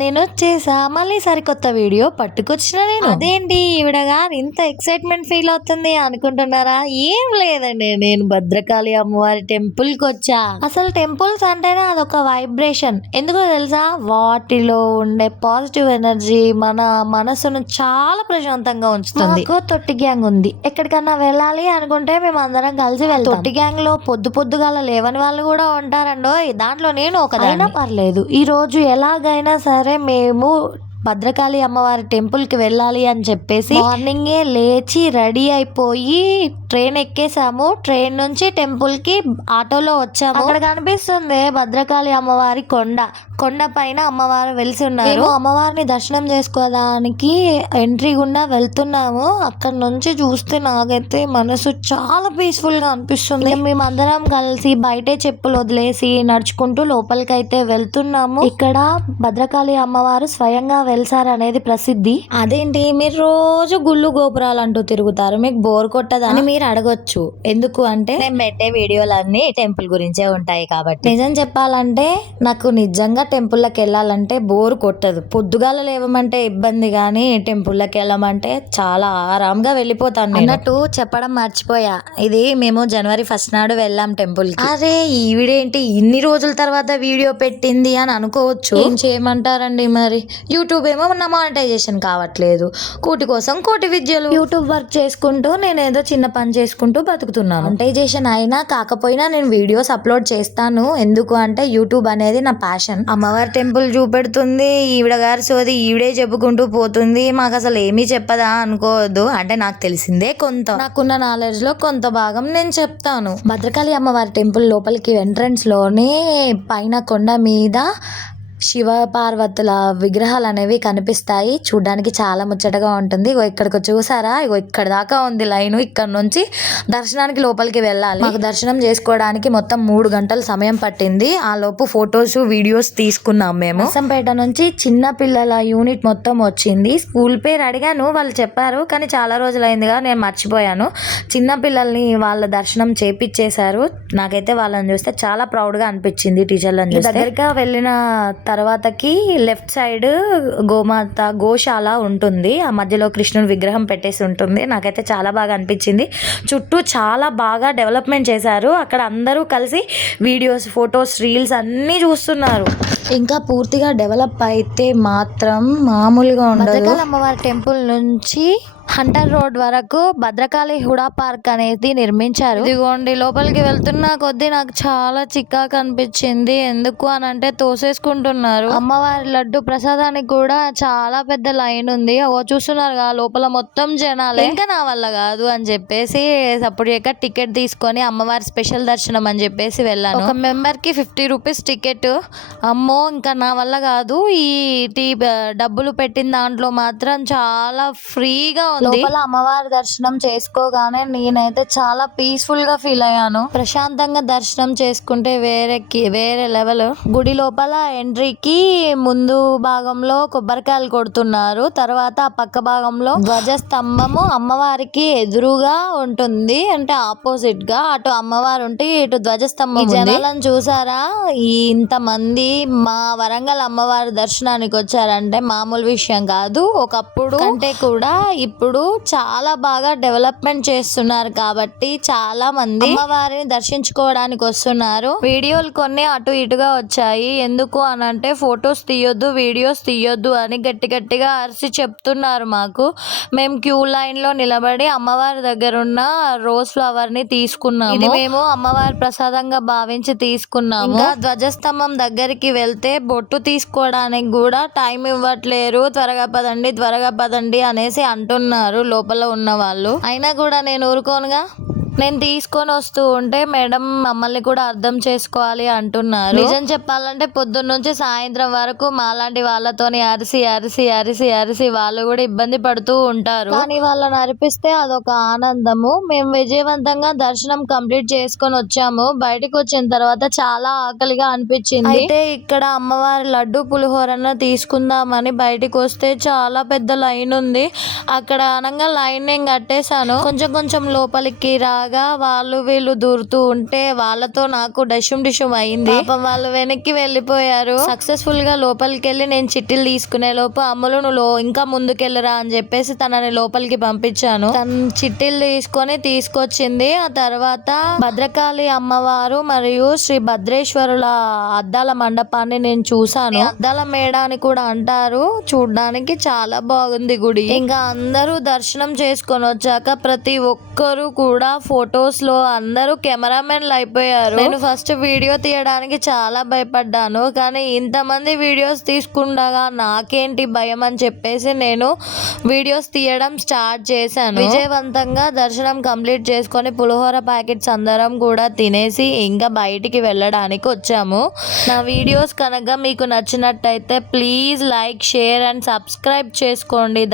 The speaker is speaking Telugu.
నేను వచ్చేసా మళ్ళీ సరికొత్త వీడియో పట్టుకొచ్చిన నేను. అదేంటి ఈవిడ గారు ఇంత ఎక్సైట్మెంట్ ఫీల్ అవుతుంది అనుకుంటున్నారా? ఏం లేదండి, నేను భద్రకాళి అమ్మవారి టెంపుల్ కి వచ్చా. అసలు టెంపుల్స్ అంటేనే అదొక వైబ్రేషన్. ఎందుకో తెలుసా? వాటిలో ఉండే పాజిటివ్ ఎనర్జీ మన మనసును చాలా ప్రశాంతంగా ఉంచుతుంది. మాకు తొట్టి గ్యాంగ్ ఉంది. ఎక్కడికన్నా వెళ్ళాలి అనుకుంటే మేము అందరం కలిసి వెళ్తాం. తొట్టి గ్యాంగ్ లో పొద్దుగాల లేవని వాళ్ళు కూడా ఉంటారండో. దాంట్లో నేను ఒకదైనా పర్లేదు. ఈ రోజు ఎలాగైనా సరే మేము భద్రకాళి అమ్మవారి టెంపుల్ కి వెళ్ళాలి అని చెప్పేసి మార్నింగే లేచి రెడీ అయిపోయి ట్రైన్ ఎక్కేసాము. ట్రైన్ నుంచి టెంపుల్ కి ఆటోలో వచ్చాము. అక్కడ కనిపిస్తుంది భద్రకాళి అమ్మవారి కొండ పైన అమ్మవారు వెలిసి ఉన్నారు. అమ్మవారిని దర్శనం చేసుకోవడానికి ఎంట్రీ గుండా వెళ్తున్నాము. అక్కడ నుంచి చూస్తే నాకైతే మనసు చాలా పీస్ఫుల్ గా అనిపిస్తుంది. మేమందరం కలిసి బయటే చెప్పులు వదిలేసి నడుచుకుంటూ లోపలికైతే వెళ్తున్నాము. ఇక్కడ భద్రకాళి అమ్మవారు స్వయంగా వెలిసారు అనేది ప్రసిద్ధి. అదేంటి మీరు రోజు గుళ్ళు గోపురాలు అంటూ తిరుగుతారు, మీకు బోర్ కొట్టదా అని మీరు అడగొచ్చు. ఎందుకు అంటే నేను పెట్టే వీడియోలన్నీ టెంపుల్ గురించే ఉంటాయి కాబట్టి. నిజం చెప్పాలంటే నాకు నిజంగా టెంపుల్కి వెళ్ళాలంటే బోర్ కొట్టదు. పొద్దుగాల లేవమంటే ఇబ్బంది, కానీ టెంపుల్కి వెళ్ళమంటే చాలా ఆరాంగా వెళ్ళిపోతాను. అన్నట్టు చెప్పడం మర్చిపోయా, ఇది మేము జనవరి 1 నాడు వెళ్ళాం టెంపుల్ కి. అరే ఈవిడేంటి ఇన్ని రోజుల తర్వాత వీడియో పెట్టింది అని అనుకోవచ్చు. ఏం చేయమంటారండి మరి, యూట్యూబ్ ఏమో నా మానిటైజేషన్ కావట్లేదు. కూటి కోసం కోటి విద్యలు. యూట్యూబ్ వర్క్ చేసుకుంటూ నేను ఏదో చిన్న పని చేసుకుంటూ బతుకుతున్నాను. మానిటైజేషన్ అయినా కాకపోయినా నేను వీడియోస్ అప్లోడ్ చేస్తాను. ఎందుకు అంటే యూట్యూబ్ అనేది నా ప్యాషన్. అమ్మవారి టెంపుల్ చూపెడుతుంది, ఈవిడ గారి సోది ఈవిడే చెప్పుకుంటూ పోతుంది. మాకు అసలు ఏమీ చెప్పదా అనుకోవద్దు. అంటే నాకు తెలిసిందే కొంత, నాకున్న నాలెడ్జ్ లో కొంత భాగం నేను చెప్తాను. భద్రకాళి అమ్మవారి టెంపుల్ లోపలికి ఎంట్రన్స్ లోనే పైన కొండ మీద శివ పార్వతుల విగ్రహాలు అనేవి కనిపిస్తాయి. చూడడానికి చాలా ముచ్చటగా ఉంటుంది. ఇక్కడికి చూసారా, ఇక్కడ దాకా ఉంది లైన్. ఇక్కడ నుంచి దర్శనానికి లోపలికి వెళ్ళాలి. మాకు దర్శనం చేసుకోవడానికి మొత్తం 3 గంటల సమయం పట్టింది. ఆ లోపు ఫొటోస్ వీడియోస్ తీసుకున్నాం మేము. నర్సంపేట నుంచి చిన్న పిల్లల యూనిట్ మొత్తం వచ్చింది. స్కూల్ పేరు అడిగాను, వాళ్ళు చెప్పారు, కానీ చాలా రోజులైందిగా నేను మర్చిపోయాను. చిన్న పిల్లల్ని వాళ్ళ దర్శనం చేపిచ్చేశారు. నాకైతే వాళ్ళని చూస్తే చాలా ప్రౌడ్ గా అనిపించింది. టీచర్లను చూస్తే దగ్గరగా వెళ్ళిన తర్వాతకి లెఫ్ట్ సైడ్ గోశాల ఉంటుంది. ఆ మధ్యలో కృష్ణుని విగ్రహం పెట్టేసి ఉంటుంది. నాకైతే చాలా బాగా అనిపించింది. చుట్టూ చాలా బాగా డెవలప్మెంట్ చేశారు. అక్కడ అందరూ కలిసి వీడియోస్, ఫొటోస్, రీల్స్ అన్నీ చూస్తున్నారు. ఇంకా పూర్తిగా డెవలప్ అయితే మాత్రం మామూలుగా ఉండదు. అమ్మవారి టెంపుల్ నుంచి హంటర్ రోడ్ వరకు భద్రకాళి హుడా పార్క్ అనేది నిర్మించారు. ఇదిగోండి లోపలికి వెళ్తున్నా కొద్దీ నాకు చాలా చిక్కాకు అనిపించింది. ఎందుకు అని అంటే తోసేసుకుంటున్నారు. అమ్మవారి లడ్డు ప్రసాదానికి కూడా చాలా పెద్ద లైన్ ఉంది. చూస్తున్నారు కదా లోపల మొత్తం జనాలే. ఇంకా నా వల్ల కాదు అని చెప్పేసి అప్పుడు టికెట్ తీసుకొని అమ్మవారి స్పెషల్ దర్శనం అని చెప్పేసి వెళ్ళాను. ఒక మెంబర్ కి 50 రూపీస్ టికెట్. అమ్మో ఇంకా నా వల్ల కాదు. ఈ డబ్బులు పెట్టిన దాంట్లో మాత్రం చాలా ఫ్రీగా లోపల అమ్మవారి దర్శనం చేసుకోగానే నేనైతే చాలా పీస్ఫుల్ గా ఫీల్ అయ్యాను. ప్రశాంతంగా దర్శనం చేసుకుంటే వేరే లెవెల్. గుడి లోపల ఎంట్రీకి ముందు భాగంలో కొబ్బరికాయలు కొడుతున్నారు. తర్వాత ఆ పక్క భాగంలో ధ్వజస్తంభము అమ్మవారికి ఎదురుగా ఉంటుంది. అంటే ఆపోజిట్ గా అటు అమ్మవారు ఉంటే ఇటు ధ్వజస్తంభం. జనాలను చూసారా, ఇంతమంది మా వరంగల్ అమ్మవారి దర్శనానికి వచ్చారంటే మామూలు విషయం కాదు. ఒకప్పుడు అంటే కూడా ఇప్పుడు చాలా బాగా డెవలప్మెంట్ చేస్తున్నారు కాబట్టి చాలా మంది అమ్మవారిని దర్శించుకోవడానికి వస్తున్నారు. వీడియోలు కొన్ని అటు ఇటుగా వచ్చాయి. ఎందుకు అని అంటే ఫొటోస్ తీయొద్దు, వీడియోస్ తీయొద్దు అని గట్టిగా అరిచి చెప్తున్నారు మాకు. మేము క్యూ లైన్ లో నిలబడి అమ్మవారి దగ్గర ఉన్న రోజ్ ఫ్లవర్ ని తీసుకున్నాము. ఇది మేము అమ్మవారి ప్రసాదంగా భావించి తీసుకున్నాము. ఇంకా ధ్వజస్తంభం దగ్గరికి వెళ్తే బొట్టు తీసుకోవడానికి కూడా టైం ఇవ్వట్లేరు. త్వరగా పదండి అనేసి అంటున్నారు లోపల ఉన్న వాళ్ళు. అయినా కూడా నేను ఊరుకోనుగా. నేను తీసుకొని వస్తూ ఉంటే మేడం మమ్మల్ని కూడా అర్థం చేసుకోవాలి అంటున్నారు. నిజం చెప్పాలంటే పొద్దున్న నుంచి సాయంత్రం వరకు మాలాంటి వాళ్ళతోని అరిసి వాళ్ళు కూడా ఇబ్బంది పడుతూ ఉంటారు. కానీ వాళ్ళని అరిపిస్తే అదొక ఆనందము. మేము విజయవంతంగా దర్శనం కంప్లీట్ చేసుకొని వచ్చాము. బయటకు వచ్చిన తర్వాత చాలా ఆకలిగా అనిపించింది. అయితే ఇక్కడ అమ్మవారి లడ్డు పులిహోరన తీసుకుందామని బయటకు వస్తే చాలా పెద్ద లైన్ ఉంది. అక్కడ అనగా లైన్ నేను కట్టేశాను. కొంచెం లోపలికి లాగా వాళ్ళు వీళ్ళు దూరుతూ ఉంటే వాళ్ళతో నాకు డిషుం అయింది. పాపం వాళ్ళు వెనక్కి వెళ్ళిపోయారు. సక్సెస్ఫుల్ గా లోపలికి వెళ్ళి నేను చిట్టీలు తీసుకునే లోపు అమ్ములు నువ్వు ఇంకా ముందుకెళ్ళరా అని చెప్పేసి తనని లోపలికి పంపించాను. తను చిట్టీలు తీసుకొచ్చింది. ఆ తర్వాత భద్రకాళి అమ్మవారు మరియు శ్రీ భద్రేశ్వరుల అద్దాల మండపాన్ని నేను చూసాను. అద్దాల మేడ అని కూడా అంటారు. చూడ్డానికి చాలా బాగుంది గుడి. ఇంకా అందరూ దర్శనం చేసుకొని వచ్చాక ప్రతి ఒక్కరు కూడా ఫొటోస్ లో అందరూ కెమెరామెన్లు అయిపోయారు. నేను ఫస్ట్ వీడియో తీయడానికి చాలా భయపడ్డాను. కానీ ఇంతమంది వీడియోస్ తీసుకుండగా నాకేంటి భయం అని చెప్పేసి నేను వీడియోస్ తీయడం స్టార్ట్ చేశాను. విజయవంతంగా దర్శనం కంప్లీట్ చేసుకొని పులిహోర ప్యాకెట్స్ అందరం కూడా తినేసి ఇంకా బయటికి వెళ్ళడానికి వచ్చాము. నా వీడియోస్ కనుక మీకు నచ్చినట్టయితే please like, share and subscribe చేసుకోండి.